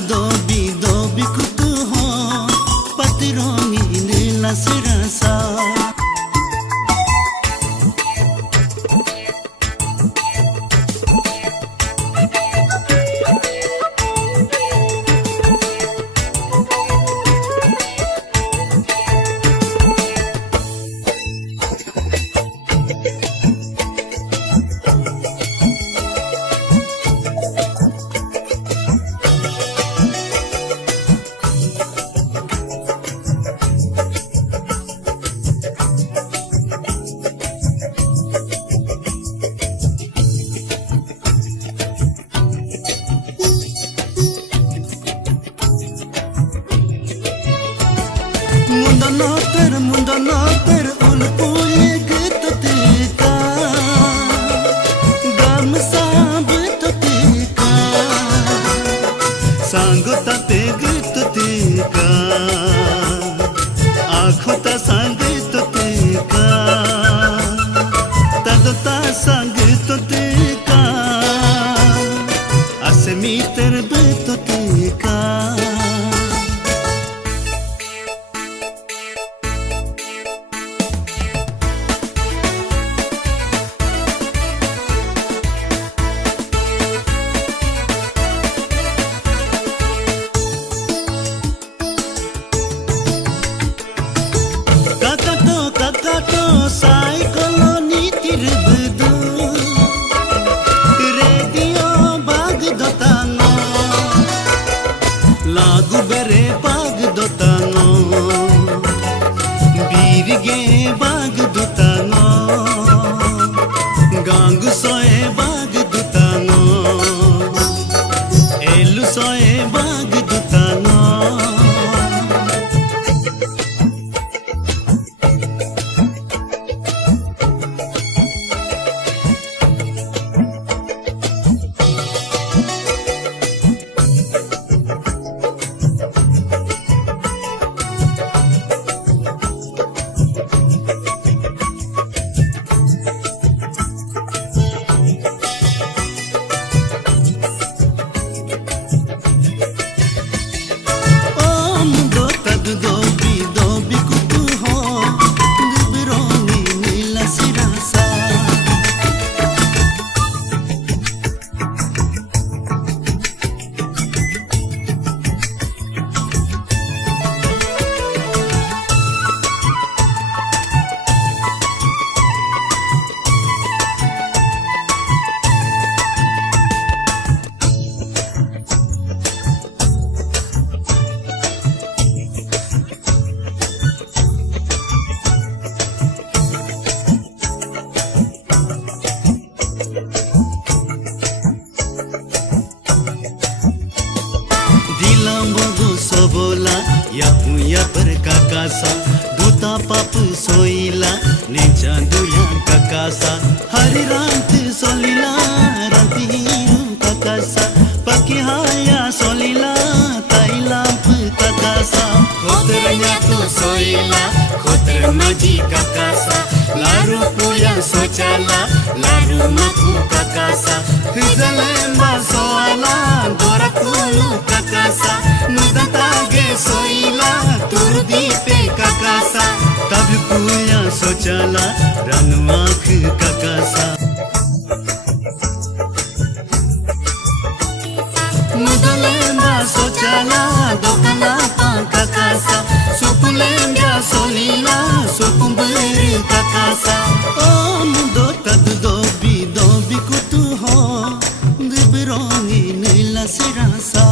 dobi dobi kutu ho patirongi nila sirasa. Mundo noter ul pulye gitotika gam sab totika sangota te gitotika akhota sang totika tadota sang totika asmiter totika. Kakato sai koloni tirbudu radio bag dotano lagu bere bag dotano birge bag dotano gangu soe bag dotano elu soe bag dotano. Sobola ya punya perkakasa duta papu soila neja duya kakasa hari ranti solila ranti hiru kakasa paki haya solila tailamp kakasa khotrnya tu soila khotr maji kakasa laru puya sochala laru maku kakasa hizalemba soala dorakulu kakasa nudatage soila turdi pe kakasa tab puya sochala ranmak kakasa nudalemba sochala dokala pa kakasa supulemba solila supumberi kakasa oh mundo tad dobi dobi kutu ho dibrongi nila sirasa.